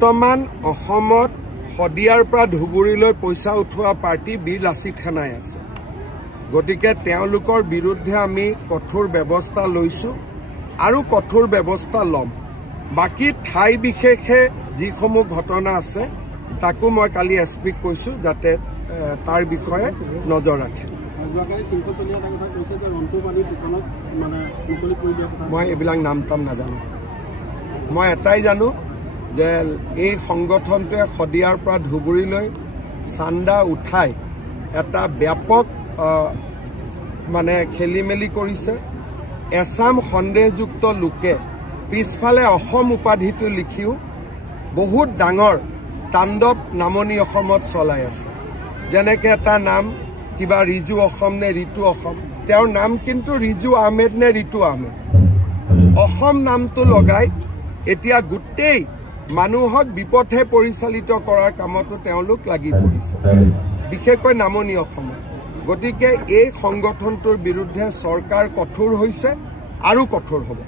বৰ্তমান অসমত শদিয়াৰ পৰা ধুবুৰীলৈ পইচা উঠোৱা পাৰ্টি বীৰ লাচিত সেনাই আছে। গতিকে তেওঁলোকৰ বিৰুদ্ধে আমি কঠোৰ ব্যৱস্থা লৈছো আৰু কঠোৰ ব্যৱস্থা ল'ম। বাকী ঠাই বিশেষে যিসমূহ ঘটনা আছে তাকো মই কালি এছপিক কৈছো যাতে তাৰ বিষয়ে নজৰ ৰাখে। মই এইবিলাক নাম তাম নাজানো। মই এটাই জানো যে এই সংগঠনটোৱে শদিয়াৰ পৰা ধুবুৰীলৈ চান্দা উঠাই এটা ব্যাপক মানে খেলি মেলি কৰিছে। এছাম সন্দেহযুক্ত লোকে পিছফালে অসম উপাধিটো লিখিও বহুত ডাঙৰ তাণ্ডৱ নামনি অসমত চলাই আছে। যেনেকে এটা নাম কিবা ৰিজু অসম নে ঋতু অসম, তেওঁৰ নাম কিন্তু ৰিজু আহমেদ নে ঋতু আহমেদ। অসম নামটো লগাই এতিয়া গোটেই মানুহক বিপথে পৰিচালিত কৰাৰ কামতো তেওঁলোক লাগি পৰিছে, বিশেষকৈ নামনি অসমত। গতিকে এই সংগঠনটোৰ বিৰুদ্ধে চৰকাৰ কঠোৰ হৈছে আৰু কঠোৰ হ'ব।